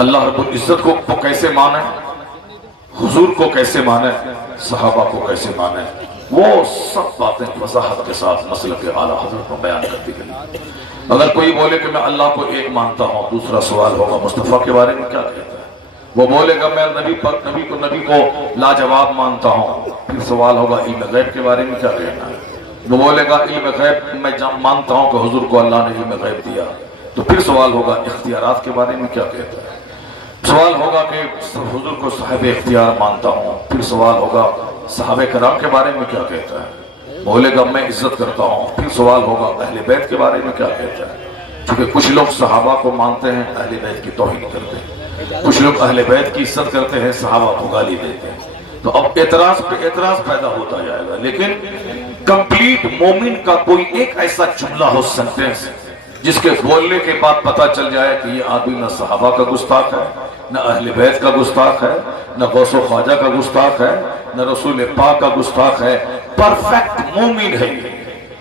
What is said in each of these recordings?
اللہ رب العزت کو کیسے مانے، حضور کو کیسے مانے، صحابہ کو کیسے مانے، وہ سب باتیں وضاحت کے ساتھ مسلک اعلیٰ حضرت کو بیان کرتی گئی۔ اگر کوئی بولے کہ میں اللہ کو ایک مانتا ہوں، دوسرا سوال ہوگا مصطفیٰ کے بارے میں کیا کہتا ہے؟ وہ بولے گا میں نبی کو لاجواب مانتا ہوں، پھر سوال ہوگا علم غیب کے بارے میں کیا کہنا ہے؟ وہ بولے گا علم غیب میں مانتا ہوں کہ حضور کو اللہ نے علم غیب دیا، تو پھر سوال ہوگا اختیارات کے بارے میں کیا کہتا ہے؟ سوال ہوگا کہ حضور کو صاحب اختیار مانتا ہوں، پھر سوال ہوگا صحابہ کرام کے بارے میں کیا کہتا ہے؟ بولے گا میں عزت کرتا ہوں، پھر سوال ہوگا اہل بیت کے بارے میں کیا کہتا ہے؟ چونکہ کچھ لوگ صحابہ کو مانتے ہیں، اہل بیت کی توہین کرتے ہیں، کچھ لوگ اہل بیت کی عزت کرتے ہیں، صحابہ کو گالی دیتے ہیں۔ تو اب اعتراض پہ اعتراض پیدا ہوتا جائے گا، لیکن کمپلیٹ مومن کا کوئی ایک ایسا جملہ ہو، سنٹینس، جس کے بولنے کے بعد پتہ چل جائے کہ یہ آدمی نہ صحابہ کا گستاخ ہے، نہ اہل بیت کا گستاخ ہے، نہ غوث و خواجہ کا گستاخ ہے، نہ رسول پاک کا گستاخ ہے، پرفیکٹ مومن ہے۔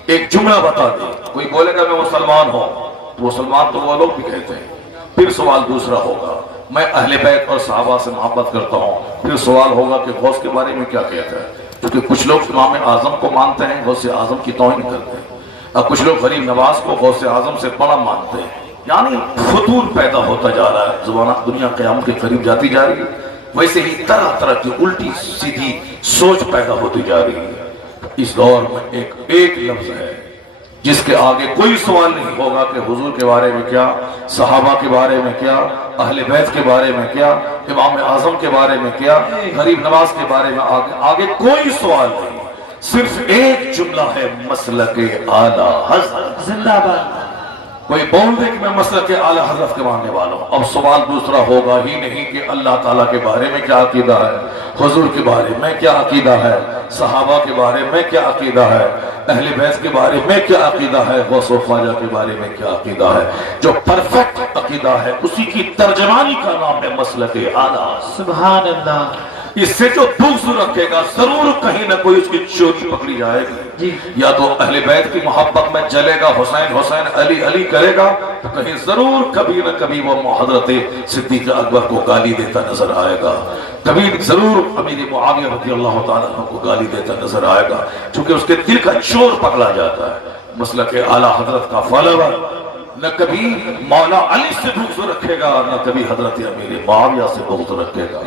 ایک جملہ بتا دے، کوئی بولے گا میں مسلمان ہوں، تو مسلمان تو وہ لوگ بھی کہتے ہیں۔ پھر سوال دوسرا ہوگا میں اہل بیت اور صحابہ سے محبت کرتا ہوں، پھر سوال ہوگا کہ غوث کے بارے میں کیا کہتا ہے؟ کیونکہ کچھ لوگ امام اعظم کو مانتے ہیں، غوث اعظم کی توہین کرتے ہیں، اور کچھ لوگ غریب نواز کو غوث اعظم سے بڑا مانتے ہیں۔ یعنی فتور پیدا ہوتا جا رہا ہے، زبانہ دنیا قیامت کے قریب جاتی جا رہی ہے، ویسے ہی طرح طرح کی الٹی سیدھی سوچ پیدا ہوتی جا رہی ہے۔ اس دور میں ایک لفظ ہے جس کے آگے کوئی سوال نہیں ہوگا کہ حضور کے بارے میں کیا، صحابہ کے بارے میں کیا، اہل بیت کے بارے میں کیا، امام اعظم کے بارے میں کیا، غریب نواز کے بارے میں آگے کوئی سوال نہیں، صرف ایک جملہ ہے مسلک اعلیٰ حضرت زندہ باد۔ کوئی بول دے کہ میں مسلک اعلیٰ حضرت کے ماننے والا ہوں، اب سوال دوسرا ہوگا ہی نہیں کہ اللہ تعالیٰ کے بارے میں کیا عقیدہ ہے، حضور کے بارے میں کیا عقیدہ ہے، صحابہ کے بارے میں کیا عقیدہ ہے، اہل بیت کے بارے میں کیا عقیدہ ہے، غوث و خواجہ کے بارے میں کیا عقیدہ ہے۔ جو پرفیکٹ عقیدہ ہے اسی کی ترجمانی کا نام ہے مسلک اعلیٰ۔ سبحان اللہ۔ اس سے جو بغض رکھے گا ضرور کہیں نہ کوئی اس کی چوری پکڑی جائے گی، یا تو اہل بیت کی محبت میں جلے گا، حسین حسین علی علی کرے گا، تو کہیں ضرور کبھی نہ کبھی وہ حضرت صدیق اکبر کو گالی دیتا نظر آئے گا، کبھی ضرور امیر معاویہ رضی اللہ تعالیٰ عنہ کو گالی دیتا نظر آئے گا، چونکہ اس کے دل کا چور پکڑا جاتا ہے۔ مسلک اعلیٰ حضرت کا فالوور نہ کبھی مولا علی سے بغض رکھے گا، نہ کبھی حضرت امیر معاویہ سے بغض رکھے گا۔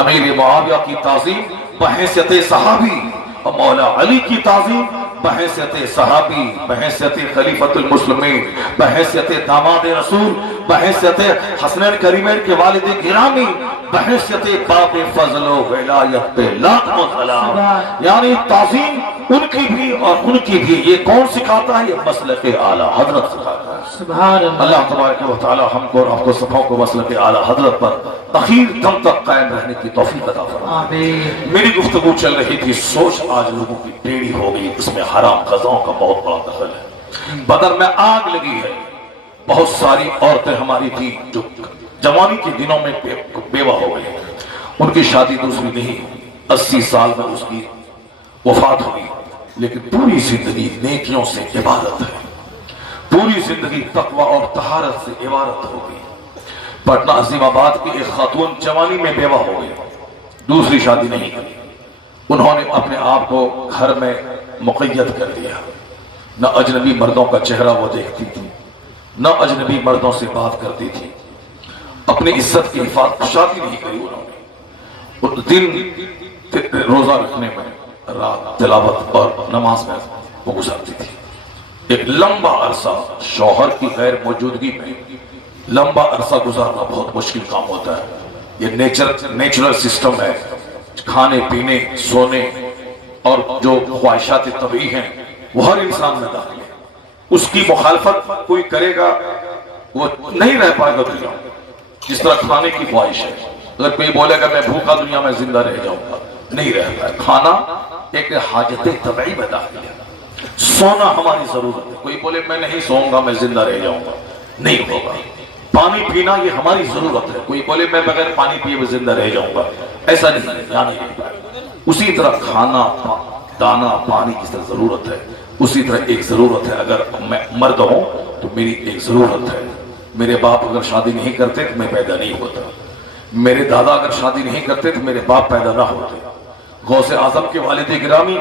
امیر معاویہ کی تعظیم بحیثیت صحابی، اور مولا علی کی تعظیم بحیثیت صحابی، بحیثیت خلیفۃ المسلمین، بحیثیت داماد رسول، بحیثیت حسنین کریمین کے والد گرامی، بحیثیت باب فضل و ولایت پہ لاکھوں سلام۔ یعنی تعظیم ان کی بھی اور ان کی بھی، یہ کون سکھاتا ہے؟ یہ مسلک اعلیٰ حضرت سکھاتا ہے۔ سبحان اللہ۔ تبارک و تعالی ہم کو اور آپ کو سبوں کو مسلک اعلیٰ حضرت پر اخیر دم تک قائم رہنے کی توفیق عطا فرمائے۔ میری گفتگو چل رہی تھی، سوچ آج لوگوں کی ٹیڑھی ہو گئی، اس میں حرام غذاؤں کا بہت بڑا دخل ہے۔ بدر میں آگ لگی ہے، بہت ساری عورتیں ہماری تھی جو جوانی کے دنوں میں بیوہ ہو گئی، ان کی شادی دوسری نہیں، 80 سال میں اس کی وفات ہوئی، لیکن پوری زندگی نیکیوں سے عبادت ہے، پوری زندگی تقوی اور طہارت سے عبادت ہو گئی۔ پٹنہ عظیم آباد کی ایک خاتون جوانی میں بیوہ ہو گئی، دوسری شادی نہیں کی، انہوں نے اپنے آپ کو گھر میں مقید کر دیا، نہ اجنبی مردوں کا چہرہ وہ دیکھتی تھی، نہ اجنبی مردوں سے بات کرتی تھی، اپنی عزت کی حفاظت، شادی نہیں کری انہوں نے، دن روزہ رکھنے میں، رات تلاوت اور نماز میں وہ گزارتی تھی۔ ایک لمبا عرصہ شوہر کی غیر موجودگی میں لمبا عرصہ گزارنا بہت مشکل کام ہوتا ہے، یہ نیچرل سسٹم ہے، کھانے پینے سونے اور جو خواہشات طبعی ہیں وہ ہر انسان میں داخل ہے، اس کی مخالفت کوئی کرے گا وہ نہیں رہ پائے گا دنیا میں۔ جس طرح کھانے کی خواہش ہے، اگر کوئی بولے گا میں بھوکا دنیا میں زندہ رہ جاؤں گا، نہیں رہتا ہے۔ کھانا ایک حاجت طبعی میں داخل ہے، سونا ہماری ضرورت ہے، کوئی بولے میں نہیں سوؤں گا میں زندہ رہ جاؤں گا، نہیں ہوگا۔ پانی پینا یہ ہماری ضرورت ہے، کوئی بولے میں بغیر پانی پیے میں زندہ رہ جاؤں گا، ایسا نہیں ہے، یہاں نہیں رہ پائے گا۔ اسی طرح کھانا دانا پانی کی طرح ضرورت ہے، اسی طرح ایک ضرورت ہے، اگر میں مرد ہوں تو میری ایک ضرورت ہے میرے باپ اگر شادی نہیں کرتے تو میں پیدا نہیں ہوتا، میرے دادا اگر شادی نہیں کرتے تو میرے باپ پیدا نہ ہوتے، غوث اعظم کے والد گرامی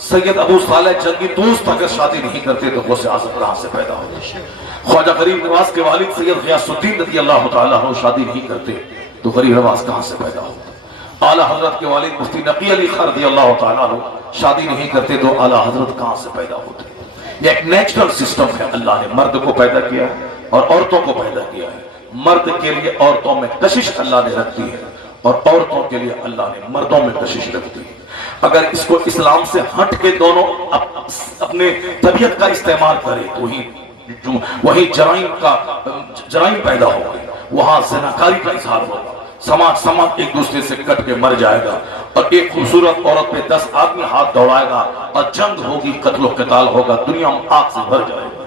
سید ابو صالح جنگی دوست اگر شادی نہیں کرتے تو غوث اعظم کہاں سے پیدا ہوتے، خواجہ غریب نواز کے والد سید غیاث الدین رضی اللہ تعالیٰ عنہ شادی نہیں کرتے تو غریب نواز کہاں سے پیدا ہوتے، اعلیٰ حضرت کے والد مفتی نقی علی خان رضی اللہ تعالیٰ عنہ شادی نہیں کرتے تو اعلیٰ حضرت کہاں سے پیدا ہوتے۔ یہ ایک نیچرل سسٹم ہے، اللہ نے مرد کو پیدا کیا ہے اور عورتوں کو پیدا کیا ہے، مرد کے لیے عورتوں میں کشش اللہ نے رکھ دی ہے اور عورتوں کے لیے اللہ نے مردوں میں کشش رکھ دی ہے۔ اگر اس کو اسلام سے ہٹ کے دونوں اپنے طبیعت کا استعمال کرے تو وہی جرائم پیدا ہوگا، وہاں زناکاری کا اظہار ہوگا، سماج ایک دوسرے سے کٹ کے مر جائے گا اور ایک خوبصورت عورت پہ 10 آدمی ہاتھ دوڑائے گا اور جنگ ہوگی، قتل و قتال ہوگا، دنیا آگ سے بھر جائے گا۔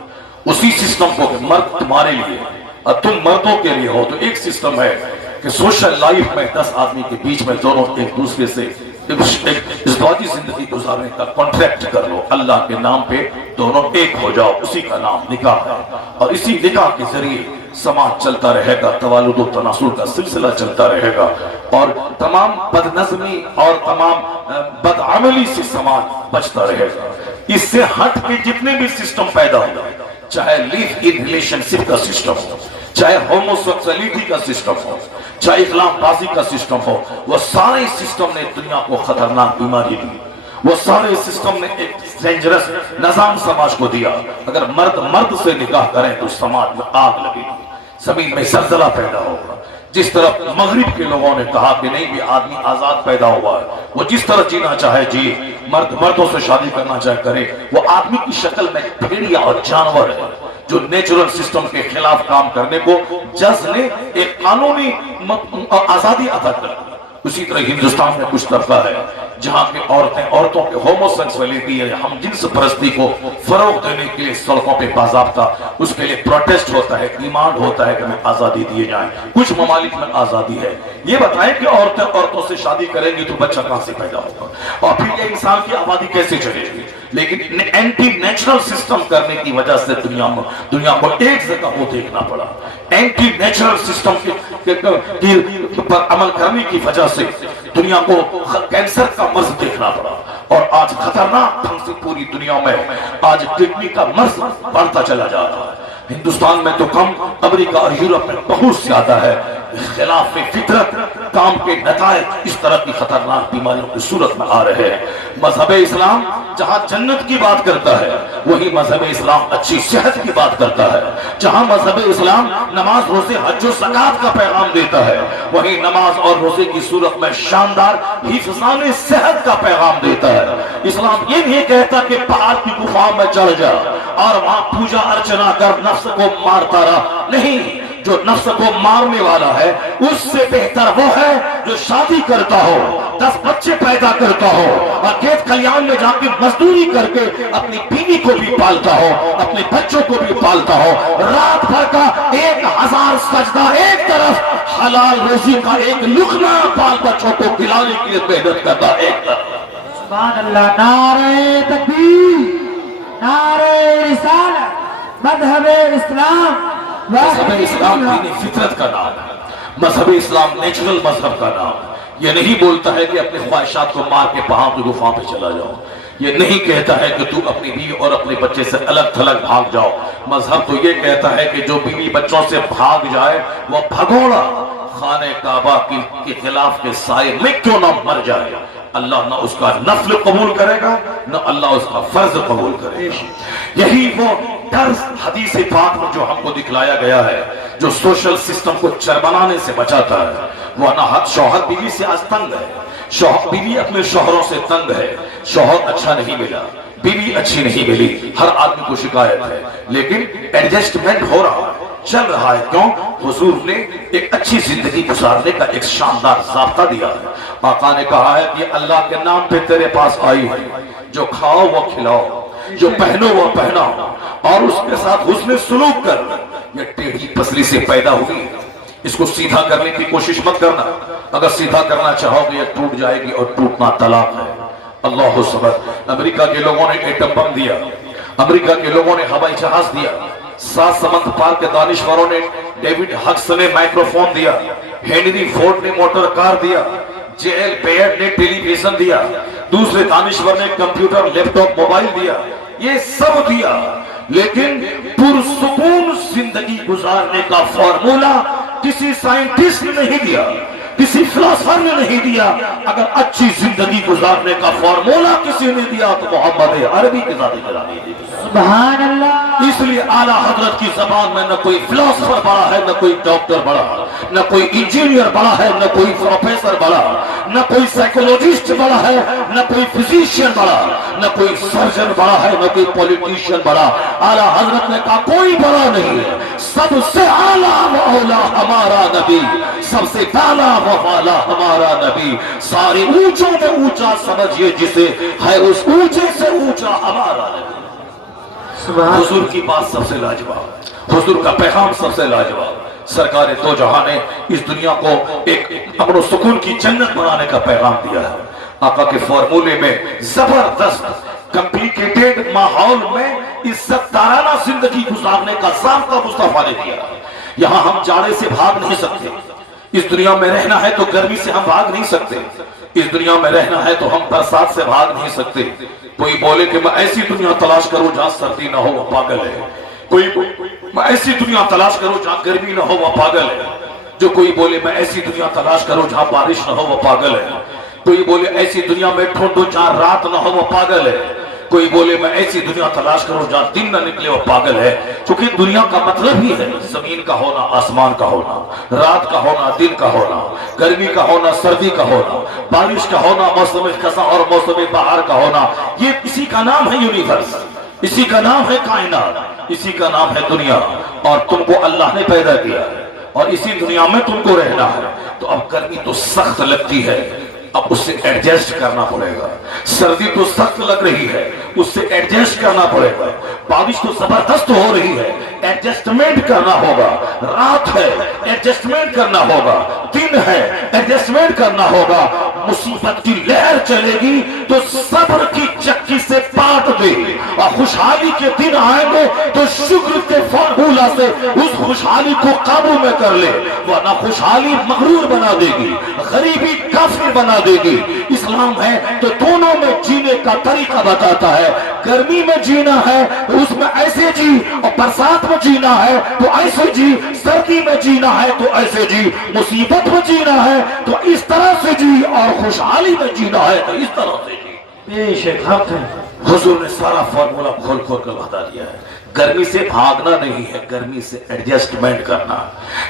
اسی سسٹم کو کہ مرد تمہارے لیے اور تم مردوں کے لیے ہو، تو ایک سسٹم ہے کہ سوشل لائف میں 10 آدمی کے بیچ میں دونوں ایک دوسرے سے ازدواجی زندگی گزارنے کا کانٹریکٹ کر لو، اللہ کے نام پہ دونوں ایک ہو جاؤ، اسی کا نام نکاح ہے اور اسی نکاح کے ذریعے سماج چلتا رہے گا، توالد و تناسل کا سلسلہ چلتا رہے گا اور تمام بد نظمی اور تمام بدعملی سے سماج بچتا رہے گا۔ اس سے ہٹ کے جتنے بھی سسٹم پیدا ہو، چاہے لیو ان ریلیشن شپ کا سسٹم ہو، چاہے ہوموسیکسولیٹی کا سسٹم ہو، چاہے اسلام بازی کا سسٹم ہو، وہ سارے سسٹم نے دنیا کو خطرناک بیماری دی، وہ سارے سسٹم نے ایک ڈینجرس نظام سماج کو دیا۔ اگر مرد سے نکاح کریں تو سماج میں آگ لگے گی، زمین میں زلزلہ پیدا ہوگا۔ جس طرح مغرب کے لوگوں نے کہا کہ نہیں بھی آدمی آزاد پیدا ہوا ہے، وہ جس طرح جینا چاہے جی، مردوں سے شادی کرنا چاہے کرے، وہ آدمی کی شکل میں بھیڑیا اور جانور ہے جو نیچرل سسٹم کے خلاف کام کرنے کو جج نے ایک قانونی آزادی عطا کر دی۔ اسی طرح ہندوستان میں کچھ طبقہ ہے جہاں کے عورتوں کے ہوموسیکسولیٹی یا ہم جنس پرستی کو فروغ دینے کے لیے سڑکوں پہ باضابطہ اس کے لیے پروٹیسٹ ہوتا ہے، ڈیمانڈ ہوتا ہے کہ ہمیں آزادی دیے جائیں۔ کچھ ممالک میں آزادی ہے، یہ بتائیں کہ عورتوں سے شادی کریں گی تو بچہ کہاں سے پیدا ہوگا اور پھر یہ انسان کی آبادی کیسے چلے گی؟ لیکن اینٹی نیچرل سسٹم کرنے کی وجہ سے دنیا کو ایک جگہ کو دیکھنا پڑا، اینٹی نیچرل سسٹم پر عمل کرنے کی وجہ سے دنیا کو کینسر کا مرض دیکھنا پڑا اور آج خطرناک ڈھنگ سے پوری دنیا میں آج کڈنی کا مرض بڑھتا چلا جا رہا ہے۔ ہندوستان میں تو کم، امریکہ اور یورپ میں بہت زیادہ ہے۔ خلاف فطرت کام کے نتائج اس طرح کی خطرناک بیماریوں کی صورت میں آ رہے ہیں۔ مذہب اسلام جہاں جنت کی بات کرتا ہے وہی مذہب اسلام اچھی صحت کی بات کرتا ہے۔ جہاں مذہب اسلام نماز روزے حج و زکات کا پیغام دیتا ہے وہی نماز اور روزے کی صورت میں شاندار حفظان صحت کا پیغام دیتا ہے۔ اسلام یہ نہیں کہتا کہ پہاڑ کی گفاؤں میں چڑھ جا اور وہاں پوجا ارچنا کر نفس کو مارتا رہا، نہیں، جو نفس کو مارنے والا ہے اس سے بہتر وہ ہے جو شادی کرتا ہو، 10 بچے پیدا کرتا ہو اور کھیت کھلیان میں جا کے مزدوری کر کے اپنی بیوی کو بھی پالتا ہو، اپنے بچوں کو بھی پالتا ہو، رات بھر کا 1000 سجدہ ایک طرف، حلال روزی کا ایک لقمہ بال بچوں کو کھلانے کے لیے محنت کرتا ایک طرف۔ سبحان اللہ، نعرہ تکبیر، نعرہ رسالت، مذہب اسلام۔ مذہب اسلام دین فطرت کا نام ہے، مذہب اسلام نیچرل مذہب کا نام ہے۔ یہ نہیں بولتا ہے کہ اپنے خواہشات کو مار کے پہاڑ کی گفا پہ چلا جاؤ، یہ نہیں کہتا ہے کہ تو اپنی بیوی اور اپنے بچے سے الگ تھلگ بھاگ جاؤ۔ مذہب تو یہ کہتا ہے کہ جو بیوی بچوں سے بھاگ جائے وہ بھگوڑا خانہ کعبہ کے خلاف کے سائے میں کیوں نہ مر جائے، اللہ نہ اس کا نفل قبول کرے گا نہ اللہ اس کا فرض قبول کرے گا۔ یہی وہ طرز حدیث پاک میں جو ہم کو دکھلایا گیا ہے جو سوشل سسٹم کو چربنانے سے بچاتا ہے۔ وہ نہ شوہر بیوی سے آج تنگ ہے، بیوی اپنے شوہروں سے تنگ ہے، شوہر اچھا نہیں ملا، بیوی اچھی نہیں ملی، ہر آدمی کو شکایت ہے، لیکن ایڈجسٹمنٹ ہو رہا ہے، چل رہا ہے۔ کیوں؟ حضور نے ایک اچھی زندگی گزارنے کا ایک شاندار ضابطہ دیا ہے۔ آقا نے کہا ہے کہ اللہ کے نام پہ تیرے پاس آئی ہے، جو کھاؤ وہ کھلاؤ، جو پہنو وہ پہناؤ اور اس کے ساتھ حسن سلوک کر۔ یہ ٹیڑھی پسلی سے پیدا ہوئی، اس کو سیدھا کرنے کی کوشش مت کرنا، اگر سیدھا کرنا چاہو گے یہ ٹوٹ جائے گی اور ٹوٹنا طلاق ہے۔ اللہ صبر۔ امریکہ کے لوگوں نے ایٹم بم دیا، امریکہ کے لوگوں نے ہوائی جہاز دیا، सात समंद पार के दानिशवरों ने डेविड हक्स ने माइक्रोफोन दिया, हेनरी फोर्ड ने मोटर कार दिया, जेएल बेयर ने टेलीविजन दिया, दूसरे दानिशवर ने कंप्यूटर, लैपटॉप, मोबाइल दिया, ये सब दिया, लेकिन पुरसुकून जिंदगी गुजारने का फॉर्मूला किसी साइंटिस्ट ने नहीं दिया, किसी फिलोसोफर ने नहीं दिया। अगर अच्छी जिंदगी गुजारने का फॉर्मूला किसी ने दिया तो मोहम्मद अरबी की जाती करानी दी। सुभान अल्लाह। इसलिए आला हजरत की जबान में न कोई फिलोसोफर बड़ा है, न कोई डॉक्टर बड़ा, न कोई इंजीनियर बड़ा है, न कोई प्रोफेसर बड़ा, न कोई साइकोलॉजिस्ट बड़ा है, न कोई फिजिशियन बड़ा, न कोई सर्जन बड़ा है, न कोई पॉलिटिशियन बड़ा। आला हजरत ने कहा कोई बड़ा नहीं है, सबसे आला मौला हमारा नबी, सबसे आला वाला हमारा नबी। सारे ऊंचों में ऊंचा समझिए जिसे है, उस ऊंचे से ऊंचा हमारा नबी। हुजूर की बात सबसे लाजवाब, हुजूर का पैगाम सबसे लाजवाब। सरकार दो जहां ने इस दुनिया को एक अमन सुकून की जन्नत बनाने का पैगाम दिया है। आका के फॉर्मूले में जबरदस्त कॉम्प्लिकेटेड माहौल में इज्जत दाराना जिंदगी गुजारने का ज़ाब्ता मुस्तफा ने दिया। यहाँ हम जाड़े से भाग नहीं सकते, इस दुनिया में रहना है तो गर्मी से हम भाग नहीं सकते, इस दुनिया में रहना है तो हम बरसात से भाग नहीं सकते। कोई बोले कि मैं ऐसी दुनिया तलाश करूं जहां सर्दी ना हो, वो पागल है। कोई मैं ऐसी दुनिया तलाश करूं जहां गर्मी ना हो, वो पागल है। जो कोई बोले मैं ऐसी दुनिया तलाश करूं जहां बारिश ना हो, वो पागल है। कोई बोले ऐसी दुनिया में ढूंढूं जहां रात ना हो, वो पागल है। कोई बोले मैं ऐसी दुनिया तलाश करूं जहां दिन ना निकले, वो पागल है। क्योंकि दुनिया का मतलब ही है जमीन का होना, आसमान का होना, रात का होना, दिन का होना, गर्मी का होना, सर्दी का होना, बारिश का होना, मौसम खसा और मौसम बहार का होना। ये इसी का नाम है यूनिवर्स, इसी का नाम है कायनात, इसी का नाम है दुनिया। और तुमको अल्लाह ने पैदा किया है और इसी दुनिया में तुमको रहना है। तो अब गर्मी तो सख्त लगती है, अब उससे एडजस्ट करना पड़ेगा। सर्दी तो सख्त लग रही है, उससे एडजस्ट करना पड़ेगा। बारिश तो जबरदस्त हो रही है, एडजस्टमेंट करना होगा। रात है, एडजस्टमेंट करना होगा। दिन है, एडजस्टमेंट करना होगा। मुसीबत की लहर चलेगी तो सब्र की चक्की से पाट दे, और खुशहाली के दिन आएंगे तो शुक्र के फॉर्मूला से उस खुशहाली को काबू में कर ले, वरना खुशहाली मगरूर बना देगी, गरीबी काफिर बना देगी। इस्लाम है तो दोनों में जीने का तरीका बताता है। गर्मी में जीना है तो उसमें ऐसे जी, और बरसात में जीना है तो ऐसे जी, सर्दी में जीना है तो ऐसे जी, मुसीबत में जीना है तो इस तरह से जी, और खुशहाली में जीना है तो इस तरह से जी। बेशक हक है। हुजूर ने सारा फॉर्मूला खोल खोल कर बता दिया है। गर्मी से भागना नहीं है, गर्मी से एडजस्टमेंट करना।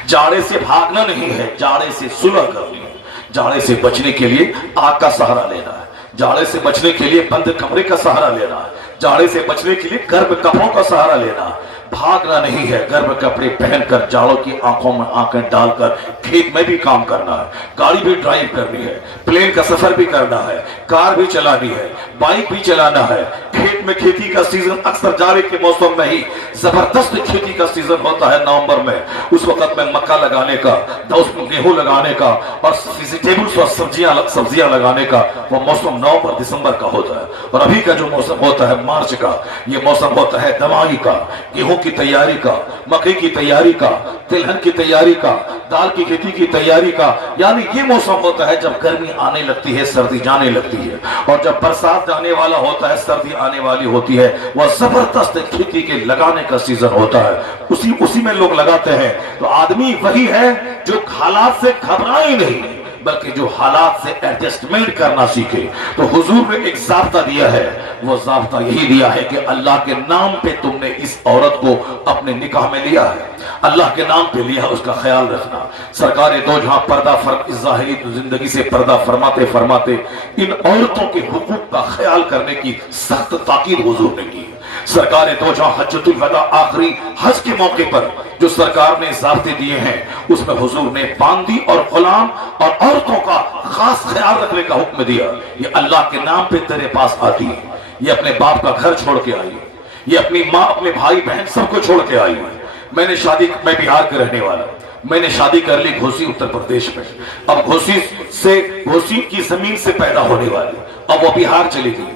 जाड़े से भागना नहीं है, जाड़े से सुलह करनी है। जाड़े से बचने के लिए आग का सहारा लेना है, जाड़े से बचने के लिए बंद कमरे का सहारा लेना है, जाड़े से बचने के लिए गर्म कपड़ों का सहारा लेना है। भागना नहीं है, गर्म कपड़े पहनकर जाड़ों की आंखों में आंखें डालकर खेत में भी काम करना है, गाड़ी भी ड्राइव करनी है, प्लेन का सफर भी करना है, कार भी चलानी है, बाइक भी चलाना है। खेत में खेती का सीजन अक्सर जाड़े के मौसम में ही जबरदस्त खेती का सीजन होता है, नवंबर में। उस वक्त में मक्का लगाने का, उसमें गेहूं लगाने का और वेजिटेबल्स और सब्जियां लगाने का वो मौसम नवंबर दिसंबर का होता है। और अभी का जो मौसम होता है मार्च का, ये मौसम होता है दवाई का, गेहूं की तैयारी का, मकई की तैयारी का, तिलहन की तैयारी का, दाल की खेती की तैयारी का। यानी ये मौसम होता है जब गर्मी आने लगती है, सर्दी जाने लगती है, और जब बरसात जाने वाला होता है, सर्दी आने वाली होती है। वह जबरदस्त खेती के लगाने का सीजन होता है, उसी में लोग लगाते हैं। तो आदमी वही है जो हालात से घबराए नहीं, बल्कि जो हालात से एडजस्टमेंट करना सीखे। तो हुजूर ने एक ज़ाब्ता दिया है, वो ज़ाब्ता यही दिया है कि अल्लाह के नाम पे तुमने इस औरत को अपने निकाह में लिया है, अल्लाह के नाम पे लिया, उसका ख्याल रखना। सरकार दो जहां पर्दा फर्क ज़ाहिरी जिंदगी से पर्दा फरमाते फरमाते इन औरतों के हुकूक का ख्याल करने की सख्त ताकीद हुजूर ने की। सरकार दो जहां हज्जतुल वदा आखिरी हज के मौके पर जो सरकार ने ज़ाब्ते दिए हैं, उसमें हुजूर ने बांदी और गुलाम और औरतों का खास ख्याल रखने का हुक्म दिया। ये अल्लाह के नाम पे तेरे पास आती है, ये अपने बाप का घर छोड़ के आई है, ये अपनी माँ अपने भाई बहन सबको छोड़ के आई है। मैं बिहार के रहने वाला, मैंने शादी कर ली घोसी उत्तर प्रदेश में। अब घोसी की जमीन से पैदा होने वाली, अब वो बिहार चली गई।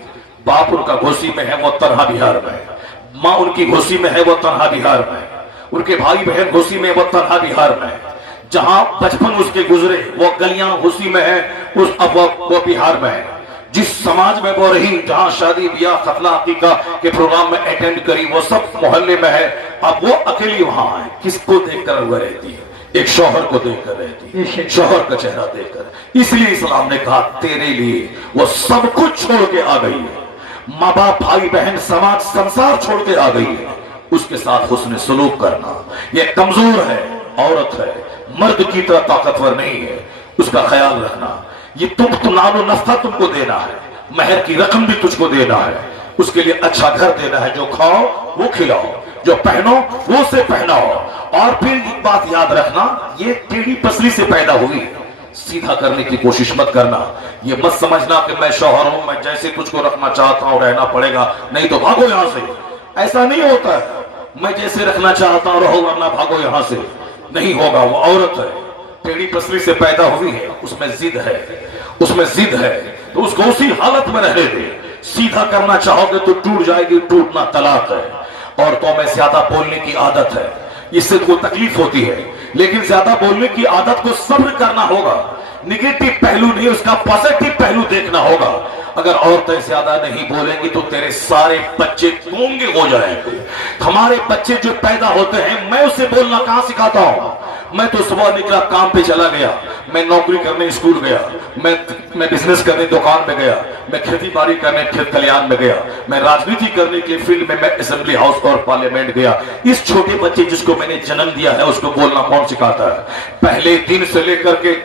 बाप उनका घोसी में है, वो तरहा बिहार में है। माँ उनकी घोसी में है, वो तन्हा बिहार में है। उनके भाई बहन घोसी में, वो तन्हा बिहार में है। जहां बचपन उसके गुजरे वो गलियां घोसी में है, अब वो बिहार में है। जिस समाज में वो रही, जहां शादी ब्याह खतना अकीका के प्रोग्राम में अटेंड करी, वो सब मोहल्ले में है। अब वो अकेली वहां है। किसको देखकर वो रहती है? एक शौहर को देखकर रहती है, शौहर का चेहरा देखकर। इसलिए इस्लाम ने कहा तेरे लिए वो सब कुछ छोड़ के आ गई है। माँ बाप, भाई बहन, समाज, संसार छोड़ के आ गई है। उसके साथ हुस्न सलूक करना। ये कमजोर है, औरत है, मर्द की तरह ताकतवर नहीं है, उसका ख्याल रखना। ये तुम नालो नफ्ता तुमको देना है, महर की रकम भी तुझको देना है, उसके लिए अच्छा घर देना है, जो खाओ वो खिलाओ, जो पहनो वो से पहनाओ। और फिर एक बात याद रखना, ये टेढ़ी पसली से पैदा हुई, सीधा करने की कोशिश मत करना। ये मत समझना कि मैं शौहर हूं, मैं जैसे तुझको रखना चाहता हूं रहना पड़ेगा, नहीं तो भागो यहां से। ऐसा नहीं होता है, मैं जैसे रखना चाहता हूं रहो वरना भागो यहां से, नहीं होगा। वो औरत है, टेढ़ी पसली से पैदा हुई है, उसमें जिद है, उसमें जिद है, तो उसको उसी हालत में रहने दे। सीधा करना चाहोगे तो टूट जाएगी, टूटना तलाक है। औरतों में ज्यादा बोलने की आदत है, इससे तो तकलीफ होती है, लेकिन ज्यादा बोलने की आदत को सब्र करना होगा। निगेटिव पहलू नहीं, उसका पॉजिटिव पहलू देखना होगा। अगर औरतें ज्यादा नहीं बोलेंगी तो तेरे सारे बच्चे गूंगे हो जाएंगे। हमारे बच्चे जो पैदा होते हैं, मैं उसे बोलना कहां सिखाता हूं? मैं तो सुबह निकला, काम पे चला गया, मैं नौकरी करने स्कूल गया, मैं बिजनेस करने दुकान में गया, मैं खेती बाड़ी करने खेत खलियान में गया, मैं राजनीति करने के फील्ड में मैं असेंबली हाउस और पार्लियामेंट गया। इस छोटे बच्चे जिसको मैंने जन्म दिया है, उसको बोलना कौन सिखाता है? पहले दिन से लेकर के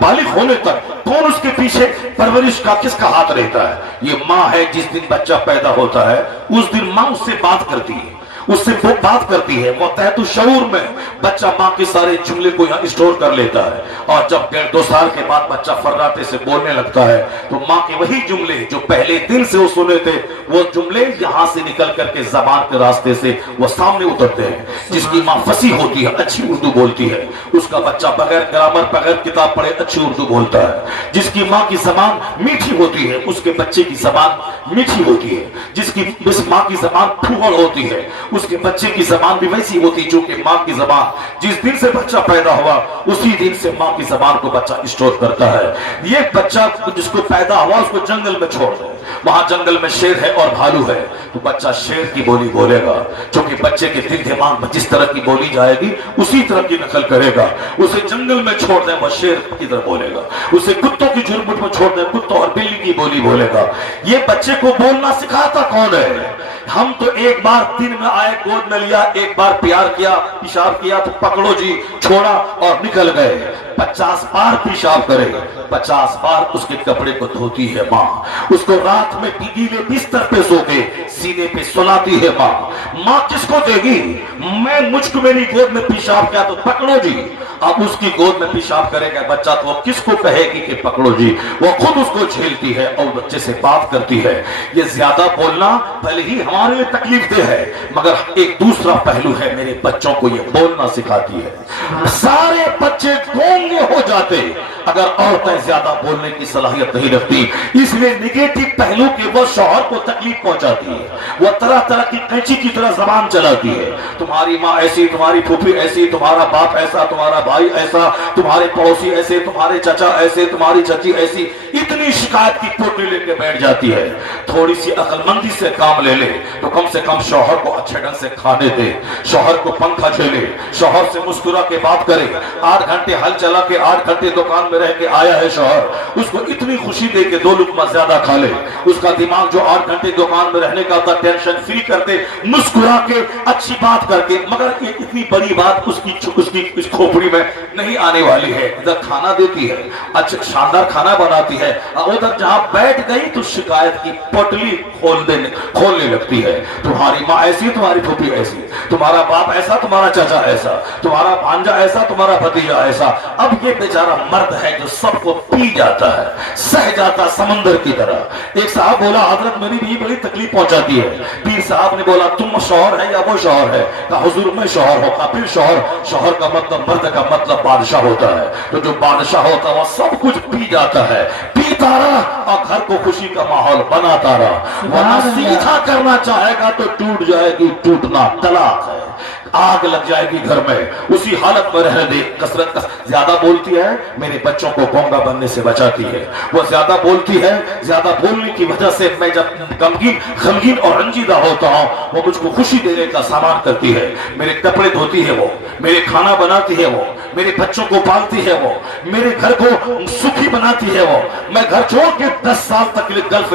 बालिग होने तक कौन उसके पीछे परवरिश का किसका हाथ रहता है? ये माँ है। जिस दिन बच्चा पैदा होता है उस दिन माँ उससे बात करती है, उससे वो बात करती है। वो तहत शऊर में बच्चा माँ के सारे जुमले को यहाँ स्टोर कर लेता है, और जब 1.5-2 साल के बाद बच्चा फर्राटे से बोलने लगता है तो माँ के वही जुमले जो पहले दिन से वो सुने थे, वो जुमले यहाँ से निकल करके जबान के रास्ते से वो सामने उतरते हैं। जिसकी माँ फसी होती है, अच्छी उर्दू बोलती है, उसका बच्चा बगैर ग्रामर बगैर किताब पढ़े अच्छी उर्दू बोलता है। जिसकी माँ की जबान मीठी होती है, उसके बच्चे की जबान मीठी होती है। जिसकी माँ की जबान फूहड़ होती है, उसके बच्चे की जबान भी वैसी होती जो कि माँ की जबान। जिस दिन से बच्चा पैदा हुआ उसी दिन से माँ की जबान को बच्चा स्टोर करता है। ये बच्चा जिसको पैदा हुआ उसको जंगल में छोड़ दे, वहां जंगल में शेर है और भालू है, तो बच्चा शेर की बोली बोलेगा, क्योंकि बच्चे के दिल दिमाग में जिस तरह की बोली जाएगी उसी तरह की नकल करेगा। उसे जंगल में छोड़ दे, वह शेर की तरह बोलेगा। उसे कुत्तों की झुरमुट में छोड़ दे, कुत्तों और बिल्ली की बोली बोलेगा। ये बच्चे को बोलना सिखाता कौन है? हम तो एक बार दिन में आए, गोद में लिया, एक बार प्यार किया, पेशाब किया तो पकड़ो जी, छोड़ा और निकल गए। 50 बार पेशाब करे, 50 बार उसके कपड़े को धोती है माँ, उसको रात में गीले बिस्तर पे सो के सीने पे सुलाती है माँ। माँ किसको देगी? मैं मुझको मेरी गोद में पेशाब किया तो पकड़ो जी। अब उसकी गोद में पेशाब करेगा बच्चा तो वो किसको कहेगी कि पकड़ो जी? वो खुद उसको झेलती है और बच्चे से बात करती है। ये ज्यादा बोलना भले ही हमारे लिए तकलीफ दे है, मगर एक दूसरा पहलू है, मेरे बच्चों को ये बोलना सिखाती है। सारे बच्चे गूंगे हो जाते अगर औरतें ज्यादा बोलने की सलाहियत नहीं रखती। इसलिए निगेटिव पहलू के वो शौहर को तकलीफ पहुंचाती है, वो तरह तरह की कैंची की तरह जबान चलाती है। तुम्हारी माँ ऐसी, तुम्हारी फूफी ऐसी, तुम्हारा बाप ऐसा, तुम्हारा भाई ऐसा, तुम्हारे पड़ोसी ऐसे, तुम्हारे चाचा ऐसे, तुम्हारी चाची ऐसी, इतनी शिकायत की पोटली लेके बैठ जाती है। थोड़ी सी अक्लमंदी से काम ले ले तो कम से कम शौहर को अच्छे ढंग से खाने दे, शौहर को पंखा झेले, शौहर से मुस्कुरा के बात करे। 8 घंटे हल चला के 8 घंटे दुकान में रह के आया है शौहर, उसको इतनी खुशी दे के 2 लुकमा ज्यादा खा ले। उसका दिमाग जो 8 घंटे दुकान में रहने का था, टेंशन फ्री करते, मुस्कुरा के अच्छी बात करके, मगर ये इतनी बड़ी बात उसकी इस खोपड़ी में नहीं आने वाली है। इधर खाना देती है, अच्छा शानदार खाना बनाती है, उधर जहां बैठ गई तो शिकायत की पोटली खोलने लगती है। तुम्हारी माँ ऐसी, तुम्हारी फूफी ऐसी, तुम्हारा बाप ऐसा, तुम्हारा चाचा ऐसा, तुम्हारा भांजा ऐसा, तुम्हारा भतीजा ऐसा। अब ये बेचारा मर्द है जो सबको पी जाता है, सह जाता समंदर की तरह। एक साहब बोला हजरत मेरी भी बड़ी तकलीफ पहुंचाती है। पीर साहब ने बोला तुम शौहर है या वो शौहर है? कहा हुजूर मैं शौहर हूं। कहा फिर शौहर का मतलब, मर्द का मतलब बादशाह होता है, तो जो बादशाह होता है वह सब कुछ पी जाता है, पी देता रहा और घर को खुशी का माहौल बनाता रहा। वरना सीधा करना चाहेगा तो टूट जाएगी, टूटना तलाक है। आग लग जाएगी घर में, उसी हालत में रहने दे। कसरत ज्यादा बोलती है, मेरे बच्चों को गोंगा बनने से बचाती है। वो ज्यादा बोलती है, ज्यादा बोलने की वजह से मैं जब गमगीन और रंजीदा होता हूँ, वो मुझको खुशी देने का सामान करती है। मेरे कपड़े धोती है वो, मेरे खाना बनाती है वो, मेरे बच्चों को पालती है वो, मेरे घर को सुखी बनाती है वो। मैं घर छोड़ के 10 साल तक गल्फ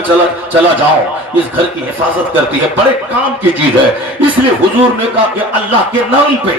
चला जाऊं, इस घर की हिफाजत करती है। बड़े काम की चीज है। इसलिए हुजूर ने कहा कि अल्लाह के नाम पे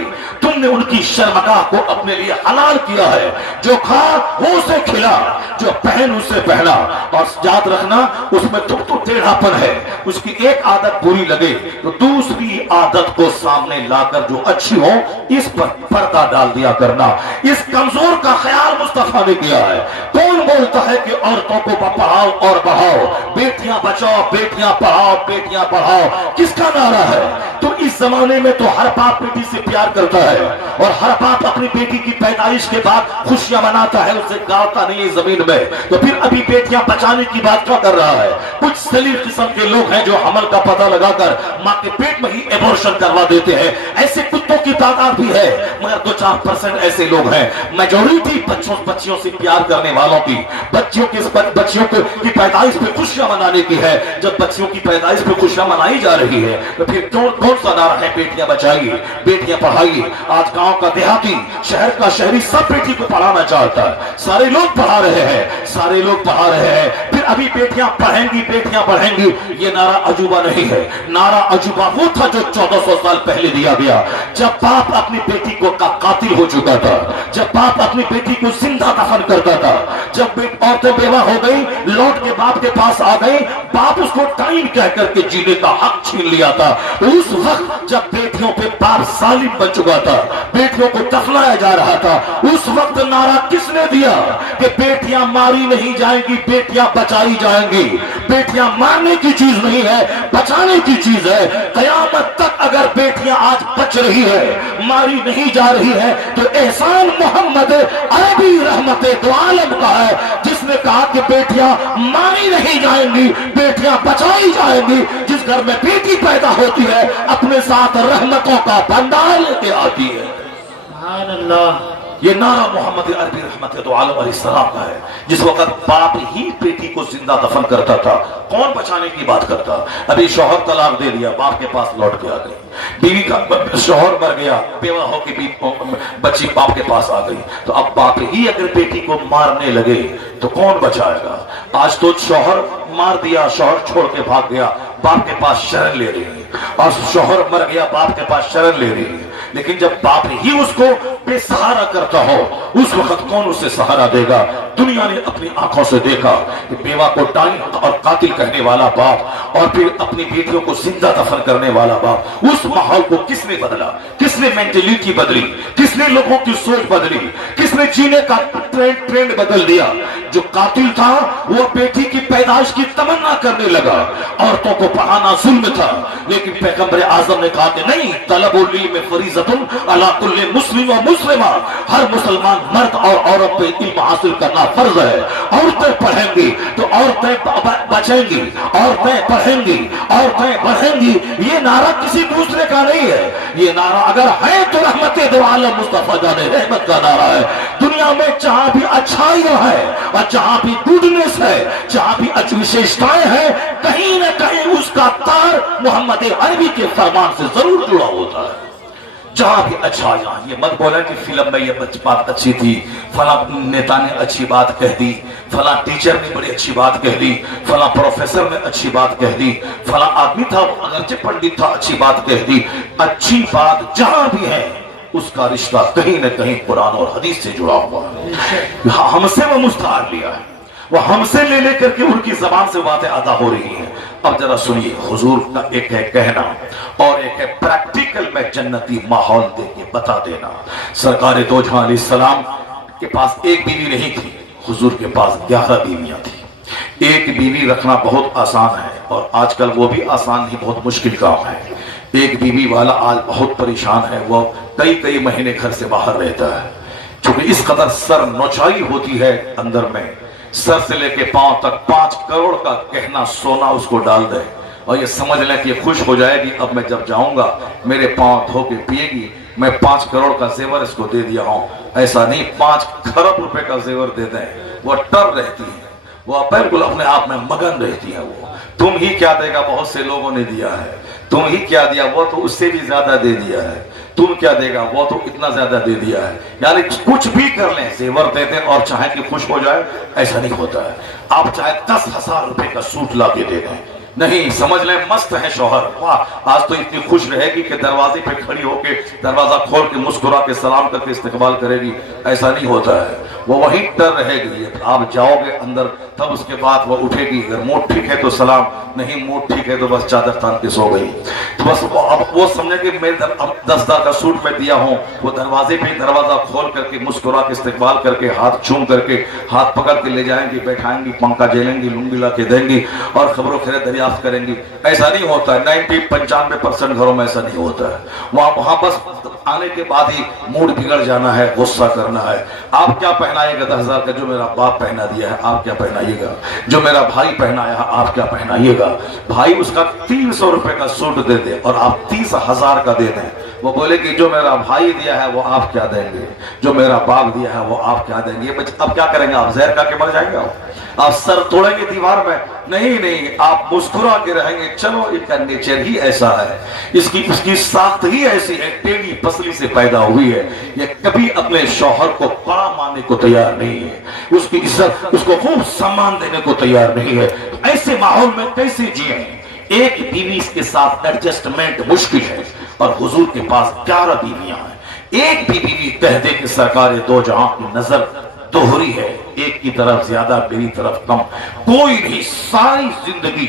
तुमने उनकी शर्मगाह को अपने लिए हलाल किया है। जो खा वो उसे खिला, जो पहन उसे पहना। और याद रखना, उसमें तुम तो टेढ़ापन है, उसकी एक आदत बुरी लगे तो दूसरी आदत को सामने लाकर जो अच्छी हो इस पर पर्दा डाल दिया करना। इस कमजोर का ख्याल मुस्तफा ने किया है। कौन बोलता है कि औरतों को पढ़ाओ और बढ़ाओ, बेटियां बचाओ, बेटियां पढ़ाओ, बेटियां पढ़ाओ, किसका नारा है? तो इस जमाने में तो हर बाप बेटी से प्यार करता है और हर बाप अपनी बेटी की पैदाइश के बाद खुशियां मनाता है, उसे गाता नहीं है जमीन में। तो फिर अभी बेटियां बचाने की बात क्या कर रहा है? कुछ सलीम किस्म के लोग हैं जो हमल का पता लगाकर मां के पेट में ही एबॉर्शन करवा देते हैं। ऐसे कुत्तों की तादाद भी है, मगर 2-4% ऐसे लोग हैं। मेजॉरिटी बच्चियों से प्यार करने वालों की, बच्चियों की पैदाइश पे खुशियां मनाने की है। जब बच्चियों की पैदाइश पे खुशियां मनाई जा रही है तो फिर कौन सा नारा है? बेटियां बचाइए, बेटियां पढ़ाइए। आज गांव का देहाती, शहर का शहरी सब बेटी को पढ़ाना चाहता है। सारे लोग पढ़ा रहे हैं, सारे लोग पढ़ा रहे हैं। फिर अभी बेटियां पढ़ेंगी, बेटियां पढ़ेंगी, ये नारा अजूबा नहीं है। नारा अजूबा वो था जो 1400 साल पहले दिया गया, जब बाप अपनी बेटी को कातिल हो चुका था, जब बाप अपनी बेटी को जिंदा दफन करता था, जब औरतें बेवा हो गई, लौट के बाप के पास आ गई, बाप उसको टाइम कह करके जीने का हक छीन लिया था। उस वक्त जब बेटियों पे बाप सालिम बन चुका था, बेटियों को दफनाया जा रहा था, उस वक्त नारा किसने दिया कि बेटियां मारी नहीं जाएंगी, बेटियां बचाई जाएंगी। बेटियां मारने की चीज नहीं है, बचाने की चीज है। कयामत तक अगर बेटियां आज बच रही है, मारी नहीं जा रही है, तो एहसान मोहम्मद अरबी रहमत दो आलम का है, जिसने कहा कि बेटियां मारी नहीं जाएंगी, बेटियां बचाई जाएंगी। जिस घर में बेटी पैदा होती है अपने साथ रहमतों का भंडार लेके आती है। सुभान अल्लाह। ये नारा मोहम्मद अरबी रहमत दो आलम अलैहिस्सलाम का है। जिस वक्त बाप ही बेटी को जिंदा दफन करता था, कौन बचाने की बात करता? अभी शौहर तलाक दे दिया, बाप के पास लौट के आ गई, बीवी का शौहर मर गया, बेवा होकर बच्ची बाप के पास आ गई, तो अब बाप ही अगर बेटी को मारने लगे तो कौन बचाएगा? आज तो शौहर मार दिया, शौहर छोड़ के भाग गया, बाप के पास शरण ले रही है, और शौहर मर गया, बाप के पास शरण ले रही है। लेकिन जब बाप ही उसको बेसहारा करता हो, उस वक्त कौन उसे सहारा देगा? दुनिया ने अपनी आंखों से देखा कि बेवा को टाइम और कातिल कहने वाला बाप, और फिर अपनी बेटियों को जिंदा दफन करने वाला बाप, उस माहौल को किसने बदला? किसने मेंटेलिटी बदली? किसने लोगों की सोच बदली? किसने जीने का ट्रेंड बदल दिया? जो कातिल था वो बेटी की पैदाइश की तमन्ना करने लगा। औरतों को पढ़ाना जुल्म था, लेकिन पैगंबर आजम ने कहा कि नहीं, तलबुल इल्म फरीज़तुन अला कुल्लि मुस्लिम व मुस्लिमा, हर मुसलमान मर्द और औरत पे इल्म हासिल करना फर्ज है। औरतें पढ़ेंगी तो औरतें बचेंगी, औरतें पढ़ेंगी, औरतें बढ़ेंगी। ये नारा किसी दूसरे का नहीं है, ये नारा अगर है तो रहमत दो आलम मुस्तफा जाने रहमत का नारा है। दुनिया में जहां भी अच्छाइयां है और जहां भी गुडनेस है, जहां भी अच्छी विशेषताएं हैं, कहीं ना कहीं उसका तार मोहम्मद अरबी के फरमान से जरूर जुड़ा होता है। जहां भी अच्छा, यहाँ ये मत बोला कि फिल्म में ये बात अच्छी थी, फला नेता ने अच्छी बात कह दी, फला टीचर ने बड़ी अच्छी बात कह दी, फला प्रोफेसर ने अच्छी बात कह दी, फला आदमी था अगरचे पंडित था अच्छी बात कह दी। अच्छी बात जहां भी है उसका रिश्ता कहीं न कहीं कुरान और हदीस से जुड़ा हुआ है। हमसे वो मुस्तार लिया है, वो हमसे ले लेकर के उनकी जबान से बातें अदा हो रही हैं। अब जरा सुनिए, हुजूर का एक है कहना और एक है प्रैक्टिकल में जन्नती माहौल देके बता देना। सरकार दो जहां अलैहिस्सलाम के पास एक बीवी नहीं थी, हुजूर के पास 11 बीवियां थी। एक बीवी रखना बहुत आसान है और आजकल वो भी आसान नहीं, बहुत मुश्किल काम है। एक बीवी वाला आज बहुत परेशान है, वो कई महीने घर से बाहर रहता है, क्योंकि इस कदर सर नौचाई होती है अंदर में, सर से लेके पांव तक 5 करोड़ का गहना सोना उसको डाल दे और ये समझ लें कि ये खुश हो जाएगी, अब मैं जब जाऊंगा मेरे पांव धो के पिएगी, मैं 5 करोड़ का जेवर इसको दे दिया हूं। ऐसा नहीं 5 खरब रुपए का जेवर दे दें, वो टर रहती है, वो बिल्कुल अपने आप में मगन रहती है। वो तुम ही क्या देगा, बहुत से लोगों ने दिया है, तुम ही क्या दिया, वो तो उससे भी ज्यादा दे दिया है, तुम क्या देगा, वो तो इतना ज्यादा दे दिया है। यानी कुछ भी कर लें, जेवर दे दें और चाहे कि खुश हो जाए, ऐसा नहीं होता है। आप चाहे 10,000 रुपए का सूट ला के दे दें, नहीं समझ लें मस्त है शौहर, वाह आज तो इतनी खुश रहेगी कि दरवाजे पे खड़ी होके दरवाजा खोल के मुस्कुरा के सलाम करके इस्तकबाल करेगी, ऐसा नहीं होता है। वो वहीं डर रहेगी, आप जाओगे अंदर तब उसके बाद वो उठेगी, अगर मूड ठीक है तो सलाम, नहीं मूड ठीक है तो बस चादर तान के सो गई। तो बस अब वो समझे कि मैं 10,000 का सूट मैं दिया हूँ, वो दरवाजे पे दरवाजा खोल करके मुस्कुरा के इस्तकबाल करके हाथ चूम करके हाथ पकड़ के ले जाएंगी, बैठाएंगी, पंखा झेलेंगी, लुंगी ला के देंगी और खबरों खैर दरियाफ्त करेंगी। ऐसा नहीं होता है, 95% घरों में ऐसा नहीं होता है। वहां बस आने के बाद ही मूड बिगड़ जाना है, गुस्सा करना है। आप क्या पहनाएगा 10,000 का, जो मेरा बाप पहना दिया है आप क्या पहनाइएगा, जो मेरा भाई पहनाया आप क्या पहनाइएगा। भाई उसका 300 रुपए का सूट दे दे और आप 30,000 का दे दें, वो बोले कि जो मेरा भाई दिया है वो आप क्या देंगे, जो मेरा बाप दिया है वो आप क्या देंगे। अब क्या करेंगे, आप जहर खा के मर जाएंगे, आप सर तोड़ेंगे दीवार में, नहीं आप मुस्कुरा के रहेंगे। चलो इनका नेचर ही ऐसा है, इसकी साख्त ही ऐसी है, टेढ़ी पसली से पैदा हुई है, ये कभी अपने शौहर को बड़ा मानने को तैयार नहीं है, उसकी इज्जत उसको खूब सम्मान देने को तैयार नहीं है। ऐसे माहौल में कैसे जिए, एक बीवी के साथ एडजस्टमेंट मुश्किल है और हुजूर के पास 11 बीवियां हैं। एक भी बीवी कह दे कि सरकार दो जहां की नजर दोहरी है, एक की तरफ ज्यादा मेरी तरफ कम, कोई भी सारी जिंदगी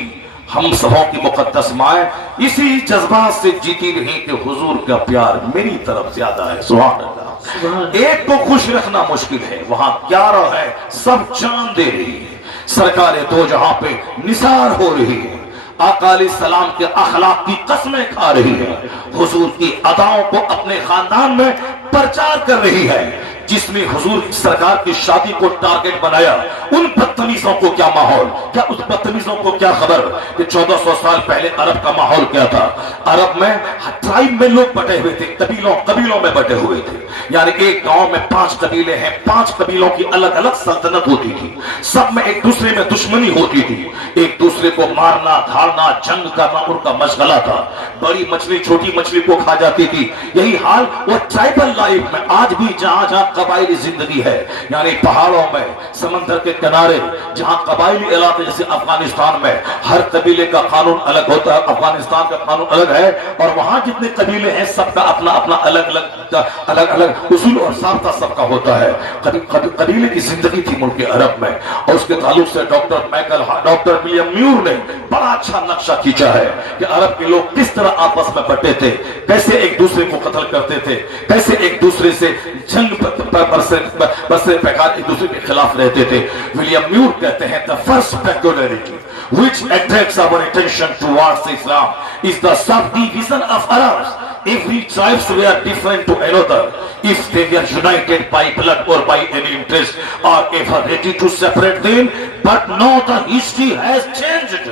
हम सबों की मुकद्दस माए इसी जज्बात से जीती रही कि हुजूर का प्यार मेरी तरफ ज्यादा है। सुभान अल्लाह। एक को खुश रखना मुश्किल है, वहां 11 है, सब जान दे रही है, सरकार दो जहां पे निसार हो रही है, आका अलैहिस्सलाम के अखलाक की कसमें खा रही है, हुजूर की अदाओं को अपने खानदान में प्रचार कर रही है। जिसने हुजूर सरकार की शादी को टारगेट बनाया, उन बदतमीजों को क्या माहौल, क्या उस बदतमीजों को क्या खबर कि 1400 साल पहले अरब का माहौल क्या था। अरब में ट्राइब में लोग बटे हुए थे, कबीलों में बटे हुए थे, यानी एक गांव में 5 कबीले हैं, 5 कबीलों की अलग अलग सल्तनत होती थी, सब में एक दूसरे में दुश्मनी होती थी, एक दूसरे को मारना धारना जंग करना उनका मशगला था, बड़ी मछली छोटी मछली को खा जाती थी। यही हाल वो ट्राइबल लाइफ में आज भी जहां जहां कबायली जिंदगी है, यानी पहाड़ों में समंदर के किनारे जहां कबायली इलाके जैसे अफगानिस्तान में हर कबीले का कानून अलग होता है, अफगानिस्तान का कानून अलग है, और वहां जितने कबीले हैं सबका अपना अपना अलग अलग उसूल और साबता सबका होता है। कबीले की जिंदगी थी मुल्क अरब में, और उसके ताल्लुक से डॉक्टर विलियम म्यूर ने बड़ा अच्छा नक्शा खींचा है कि अरब के लोग किस तरह आपस में बटे थे, कैसे एक दूसरे को कत्ल करते थे, कैसे एक दूसरे से जंग बरसे पैकार एक दूसरे के खिलाफ रहते थे। विलियम म्यूर कहते हैं the first peculiarity which attracts our attention towards Islam is the subdivision of Arabs. Every tribes were different to another, if they were united by blood or by any interest, or ever ready to separate them, but now the history has changed.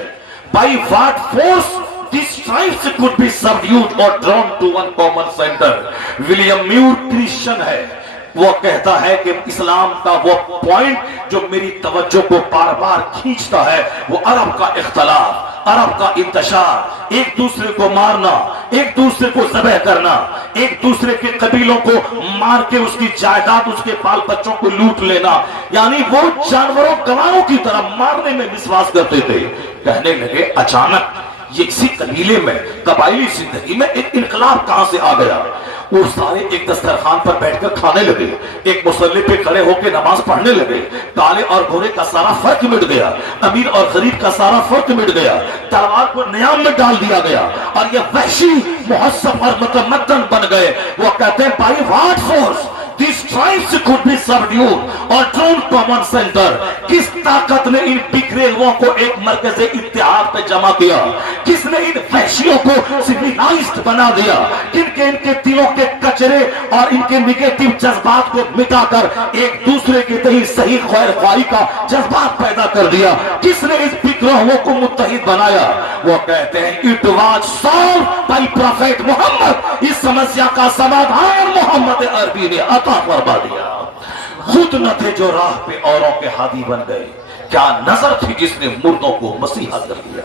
By what force these tribes could be subdued or drawn to one common center? William Muir Christian है, वो कहता है कि इस्लाम का वो point जो मेरी तवज्जो को बार बार खींचता है, वो अरब का इख्तलाफ, अरब का इंतशार, एक दूसरे को मारना, एक दूसरे को ज़बह करना, एक दूसरे के कबीलों को मार के उसकी जायदाद उसके बाल बच्चों को लूट लेना, यानी वो जानवरों गवारों की तरह मारने में विश्वास करते थे। कहने लगे अचानक ये किसी कबीले में कबायली जिंदगी में एक इनकलाब कहां से आ गया। वो सारे एक दस्तरखान पर बैठकर खाने लगे, एक मुसल्ले पे खड़े होकर नमाज पढ़ने लगे, काले और गोरे का सारा फर्क मिट गया, अमीर और गरीब का सारा फर्क मिट गया, तलवार को नियाम में डाल दिया गया और ये वहशी मुहस्सब और मतमद्दन बन गए। वो कहते हैं by what force these tribes could be subdued or drawn common center. किस ताकत ने इन बिखरे हुओं को एक मरकज़े इत्तेहाद पे जमा किया? किसने इन वहशियों को सिविलाइज्ड बना दिया? किनके इनके दिलों के कचरे और इनके निगेटिव जज्बात को मिटाकर एक दूसरे के तही सही खैर ख्वाही का जज्बात पैदा कर दिया? किसने इस बिखरों को मुत्तहिद बनाया? वो कहते हैं it was solve by prophet Muhammad. इस समस्या का समाधान मोहम्मद अरबी ने अता फरमा दिया। खुद न थे जो राह पे औरों के हादी बन गए, क्या नजर थी जिसने मुर्दों को मसीहा कर दिया।